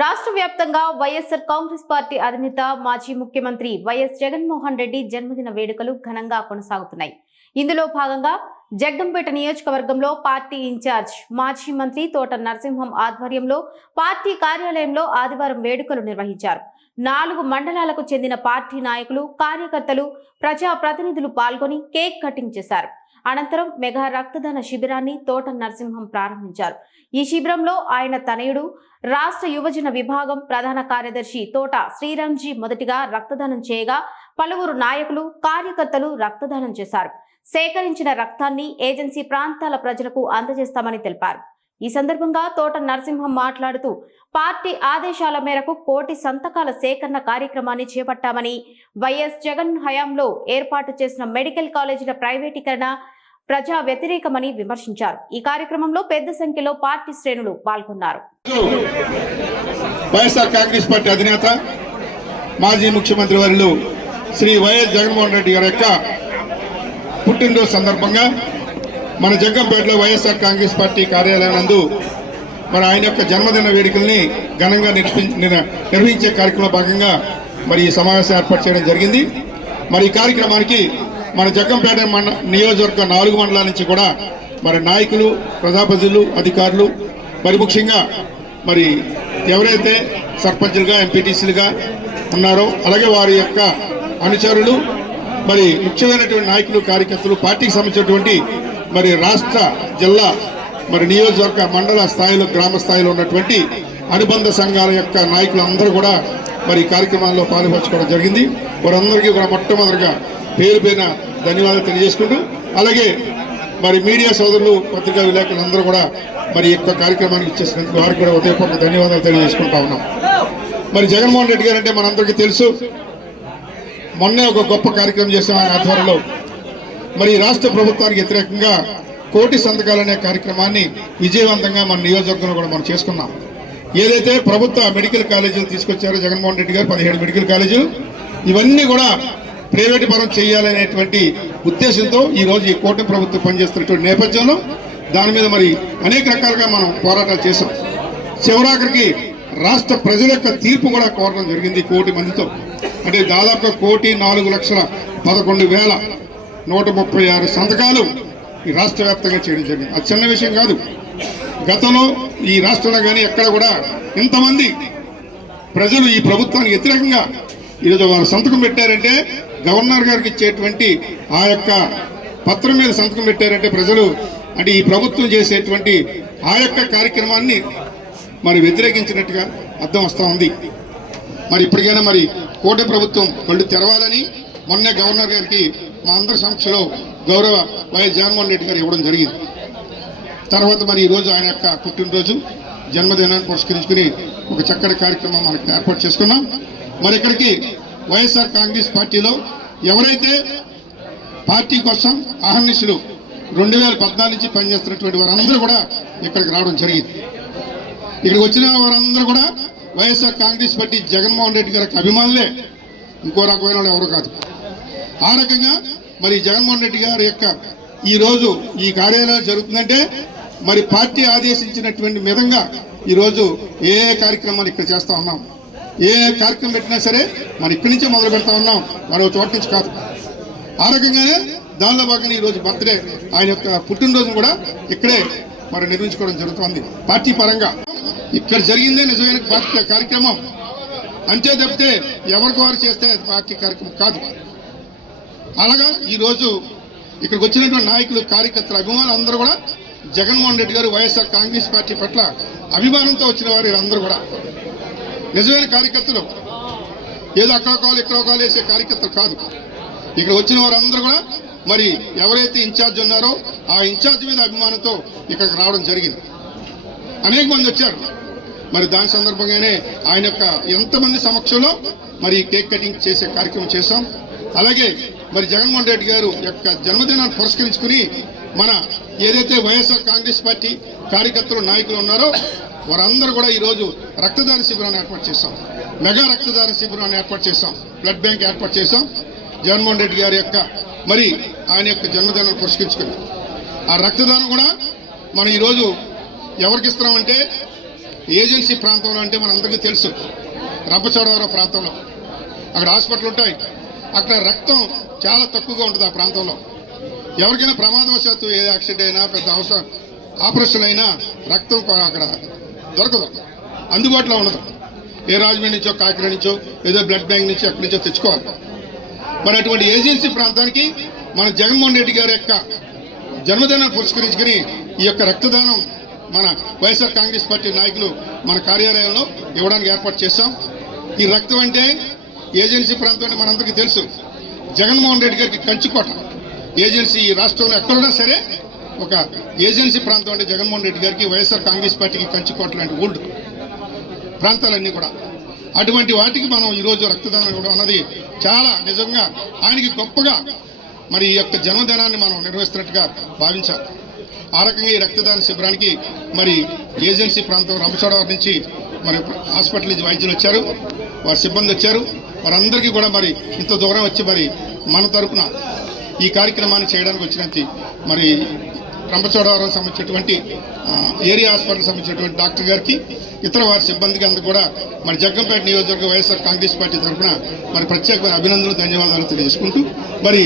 రాష్ట్ర వ్యాప్తంగా వైఎస్ఆర్ కాంగ్రెస్ పార్టీ అధినేత మాజీ ముఖ్యమంత్రి వైఎస్ జగన్మోహన్ రెడ్డి జన్మదిన వేడుకలు ఘనంగా కొనసాగుతున్నాయి. ఇందులో భాగంగా జగ్గంపేట నియోజకవర్గంలో పార్టీ ఇన్ఛార్జ్ మాజీ మంత్రి తోట నరసింహం ఆధ్వర్యంలో పార్టీ కార్యాలయంలో ఆదివారం వేడుకలు నిర్వహించారు. 4 మండలాలకు చెందిన పార్టీ నాయకులు, కార్యకర్తలు, ప్రజా ప్రతినిధులు పాల్గొని కేక్ కటింగ్ చేశారు. అనంతరం మెగా రక్తదాన శిబిరాన్ని తోట నరసింహం ప్రారంభించారు. ఈ శిబిరంలో ఆయన తనయుడు, రాష్ట్ర యువజన విభాగం ప్రధాన కార్యదర్శి తోట శ్రీరామ్జీ మొదటిగా రక్తదానం చేయగా పలువురు నాయకులు, కార్యకర్తలు రక్తదానం చేశారు. సేకరించిన రక్తాన్ని ఏజెన్సీ ప్రాంతాల ప్రజలకు అందజేస్తామని తెలిపారు. ఈ సందర్భంగా తోట నరసింహం మాట్లాడుతూ పార్టీ ఆదేశాల మేరకు 1 కోటి సంతకాల సేకరణ కార్యక్రమాన్ని చేపట్టామని, వైఎస్ జగన్ హయాంలో ఏర్పాటు చేసిన మెడికల్ కాలేజీల ప్రైవేటీకరణ ప్రజా వ్యతిరేకమని విమర్శించారు. ఈ కార్యక్రమంలో పెద్ద సంఖ్యలో పార్టీ శ్రేణులు పాల్గొన్నారు. వైఎస్ఆర్ కాంగ్రెస్ పార్టీ అధినేత మాజీ ముఖ్యమంత్రి వర్యులు శ్రీ వైఎస్ జగన్మోహన్ రెడ్డి గారి యొక్క పుట్టినరోజు సందర్భంగా మన జగ్గంపేటలో వైఎస్ఆర్ కాంగ్రెస్ పార్టీ కార్యాలయం నందు మరి ఆయన యొక్క జన్మదిన వేడుకల్ని ఘనంగా నిర్వహించే కార్యక్రమంలో భాగంగా మరి ఈ సమావేశం ఏర్పాటు చేయడం జరిగింది. మరి ఈ కార్యక్రమానికి మన జగ్గంపేట నియోజకవర్గ 4 మండలాల నుంచి కూడా మరి నాయకులు, ప్రజాప్రతినిధులు, అధికారులు, మరి ముఖ్యంగా మరి ఎవరైతే సర్పంచులుగా, ఎంపీటీసీలుగా ఉన్నారో అలాగే వారి యొక్క అనుచరులు, మరి ముఖ్యమైనటువంటి నాయకులు, కార్యకర్తలు, పార్టీకి సంబంధించినటువంటి మరి రాష్ట్ర, జిల్లా, మరి నియోజకవర్గ, మండల స్థాయిలో, గ్రామ స్థాయిలో ఉన్నటువంటి అనుబంధ సంఘాల యొక్క నాయకులు అందరూ కూడా మరి కార్యక్రమాల్లో పాల్పంచుకోవడం జరిగింది. వారందరికీ కూడా మొట్టమొదటిగా పేరు పేరున ధన్యవాదాలు తెలియజేసుకుంటూ, అలాగే మరి మీడియా సోదరులు, పత్రికా విలేకరులందరూ కూడా మరి యొక్క కార్యక్రమానికి ఇచ్చేసినందుకు వారికి కూడా ఉదయపూర్వక ధన్యవాదాలు తెలియజేసుకుంటా ఉన్నాం. మరి జగన్మోహన్ రెడ్డి గారు అంటే మనందరికీ తెలుసు. మొన్నే ఒక గొప్ప కార్యక్రమం చేసాం ఆయన ఆధ్వర్యంలో. మరి రాష్ట్ర ప్రభుత్వానికి వ్యతిరేకంగా 1 కోటి సంతకాలు అనే కార్యక్రమాన్ని విజయవంతంగా మన నియోజకవర్గంలో కూడా మనం చేసుకున్నాం. ఏదైతే ప్రభుత్వ మెడికల్ కాలేజీలు తీసుకొచ్చారో జగన్మోహన్ రెడ్డి గారు, 17 మెడికల్ కాలేజీలు, ఇవన్నీ కూడా ప్రైవేటు పరం చేయాలనేటువంటి ఉద్దేశంతో ఈరోజు ఈ కూటమి ప్రభుత్వం పనిచేస్తున్నటువంటి నేపథ్యంలో దాని మీద మరి అనేక రకాలుగా మనం పోరాటాలు చేసాం. చివరాఖరికి రాష్ట్ర ప్రజల యొక్క తీర్పు కూడా కోరడం జరిగింది 1 కోటి మందితో. అంటే దాదాపు 1,04,11,136 సంతకాలు ఈ రాష్ట్ర వ్యాప్తంగా చేయడం జరిగింది. అది చిన్న విషయం కాదు. గతంలో ఈ రాష్ట్రంలో కానీ ఎక్కడ కూడా ఇంతమంది ప్రజలు ఈ ప్రభుత్వానికి వ్యతిరేకంగా ఈరోజు వారు సంతకం పెట్టారంటే, గవర్నర్ గారికి ఇచ్చేటువంటి ఆ యొక్క పత్రం మీద సంతకం పెట్టారంటే ప్రజలు, అంటే ఈ ప్రభుత్వం చేసేటువంటి ఆ యొక్క కార్యక్రమాన్ని మరి వ్యతిరేకించినట్టుగా అర్థం వస్తూ ఉంది. మరి ఇప్పటికైనా మరి కూటమి ప్రభుత్వం కళ్ళు తెరవాలని మొన్నే గవర్నర్ గారికి మా అందరి సమక్షంలో గౌరవ వైఎస్ జగన్మోహన్ రెడ్డి గారు ఇవ్వడం జరిగింది. తర్వాత మరి ఈరోజు ఆయన యొక్క పుట్టినరోజు, జన్మదినాన్ని పురస్కరించుకుని ఒక చక్కటి కార్యక్రమం మనకి ఏర్పాటు చేసుకున్నాం. మరి ఇక్కడికి వైఎస్ఆర్ కాంగ్రెస్ పార్టీలో ఎవరైతే పార్టీ కోసం అహర్నిశలు 2014 నుంచి పనిచేస్తున్నటువంటి వారందరూ కూడా ఇక్కడికి రావడం జరిగింది. ఇక్కడికి వచ్చిన వారందరూ కూడా వైఎస్ఆర్ కాంగ్రెస్ పార్టీ జగన్మోహన్ రెడ్డి గారికి అభిమానులే, ఇంకో రకమైన వాళ్ళు ఎవరు కాదు. ఆ రకంగా మరి జగన్మోహన్ రెడ్డి గారి యొక్క ఈరోజు ఈ కార్యాలయం జరుగుతుందంటే మరి పార్టీ ఆదేశించినటువంటి విధంగా ఈరోజు ఏ కార్యక్రమాలు ఇక్కడ చేస్తూ ఉన్నాం. ఏ కార్యక్రమం పెట్టినా సరే మరి ఇక్కడి నుంచే మొదలు పెడతా ఉన్నాం, మరో చోట నుంచి కాదు. ఆ రకంగానే దానిలో భాగంగా ఈరోజు బర్త్డే, ఆయన యొక్క పుట్టినరోజును కూడా ఇక్కడే మరి నిర్వహించుకోవడం జరుగుతుంది. పార్టీ పరంగా ఇక్కడ జరిగిందే నిజమైన పార్టీ కార్యక్రమం. అంతే తప్పితే ఎవరికి వారు చేస్తే పార్టీ కార్యక్రమం కాదు. అలాగా ఈరోజు ఇక్కడికి వచ్చినటువంటి నాయకులు, కార్యకర్తలు, అభిమానులు అందరూ కూడా జగన్మోహన్ రెడ్డి గారు వైఎస్ఆర్ కాంగ్రెస్ పార్టీ పట్ల అభిమానంతో వచ్చిన వారు అందరూ కూడా నిజమైన కార్యకర్తలు. ఏదో అక్కడోకాలు ఇక్కడోకాలు వేసే కార్యకర్తలు కాదు. ఇక్కడ వచ్చిన వారందరూ కూడా మరి ఎవరైతే ఇన్ఛార్జ్ ఉన్నారో ఆ ఇన్ఛార్జ్ మీద అభిమానంతో ఇక్కడికి రావడం జరిగింది. అనేక మంది వచ్చారు. మరి దాని సందర్భంగానే ఆయన యొక్క ఎంతమంది సమక్షంలో మరి కేక్ కటింగ్ చేసే కార్యక్రమం చేశాం. అలాగే మరి జగన్మోహన్ రెడ్డి గారు యొక్క జన్మదినాన్ని పురస్కరించుకుని మన ఏదైతే వైఎస్ఆర్ కాంగ్రెస్ పార్టీ కార్యకర్తలు, నాయకులు ఉన్నారో వారందరూ కూడా ఈరోజు రక్తదాన శిబిరాన్ని ఏర్పాటు చేశాం. మెగా రక్తదాన శిబిరాన్ని ఏర్పాటు చేశాం. బ్లడ్ బ్యాంక్ ఏర్పాటు చేశాం. జగన్మోహన్ రెడ్డి గారి యొక్క మరి ఆయన యొక్క జన్మదినాన్ని పురస్కరించుకుని ఆ రక్తదానం కూడా మనం ఈరోజు ఎవరికి ఇస్తున్నామంటే ఏజెన్సీ ప్రాంతంలో అంటే మనందరికీ తెలుసు, రంపచోడవరం ప్రాంతంలో అక్కడ హాస్పిటల్ ఉంటాయి. అక్కడ రక్తం చాలా తక్కువగా ఉంటుంది ఆ ప్రాంతంలో. ఎవరికైనా ప్రమాదవశాత్తు ఏ యాక్సిడెంట్ అయినా పెద్ద అవసరం ఆపరేషన్ అయినా రక్తం అక్కడ దొరకదు, అందుబాటులో ఉండదు. ఏ రాజమండ్రి నుంచో కాకినాడ నుంచో ఏదో బ్లడ్ బ్యాంక్ నుంచి అక్కడి నుంచో తెచ్చుకోవాలి. మరి అటువంటి ఏజెన్సీ ప్రాంతానికి మన జగన్మోహన్ రెడ్డి గారి యొక్క జన్మదినాన్ని పురస్కరించుకుని ఈ యొక్క రక్తదానం మన వైఎస్ఆర్ కాంగ్రెస్ పార్టీ నాయకులు మన కార్యాలయంలో ఇవ్వడానికి ఏర్పాటు చేశాం. ఈ రక్తం అంటే ఏజెన్సీ ప్రాంతం అంటే మనందరికీ తెలుసు, జగన్మోహన్ రెడ్డి గారికి కంచుకోట. ఏజెన్సీ ఈ రాష్ట్రంలో ఎక్కడున్నా సరే ఒక ఏజెన్సీ ప్రాంతం అంటే జగన్మోహన్ రెడ్డి గారికి వైఎస్ఆర్ కాంగ్రెస్ పార్టీకి కంచుకోట లాంటి ఓల్డ్ ప్రాంతాలన్నీ కూడా. అటువంటి వాటికి మనం ఈరోజు రక్తదానం ఇవ్వడం అన్నది చాలా నిజంగా ఆయనకి గొప్పగా మరి ఈ యొక్క జన్మదినాన్ని మనం నిర్వహిస్తున్నట్టుగా భావించాలి. ఆ రకంగా ఈ రక్తదాన శిబిరానికి మరి ఏజెన్సీ ప్రాంతం రంపచోడవరం నుంచి మరి హాస్పిటల్ నుంచి వైద్యులు వచ్చారు, వారి సిబ్బంది వచ్చారు. వారందరికీ కూడా మరి ఇంత దూరం వచ్చి మరి మన తరపున ఈ కార్యక్రమాన్ని చేయడానికి వచ్చినట్టు మరి రంపచోడవరం సంబంధించినటువంటి ఏరియా హాస్పిటల్ సంబంధించినటువంటి డాక్టర్ గారికి, ఇతర వారి సిబ్బందికి అందరూ కూడా మరి జగ్గంపేట నియోజకవర్గ వైఎస్ఆర్ కాంగ్రెస్ పార్టీ తరఫున మరి ప్రత్యేకమైన అభినందనలు, ధన్యవాదాలు తెలియజేసుకుంటూ మరి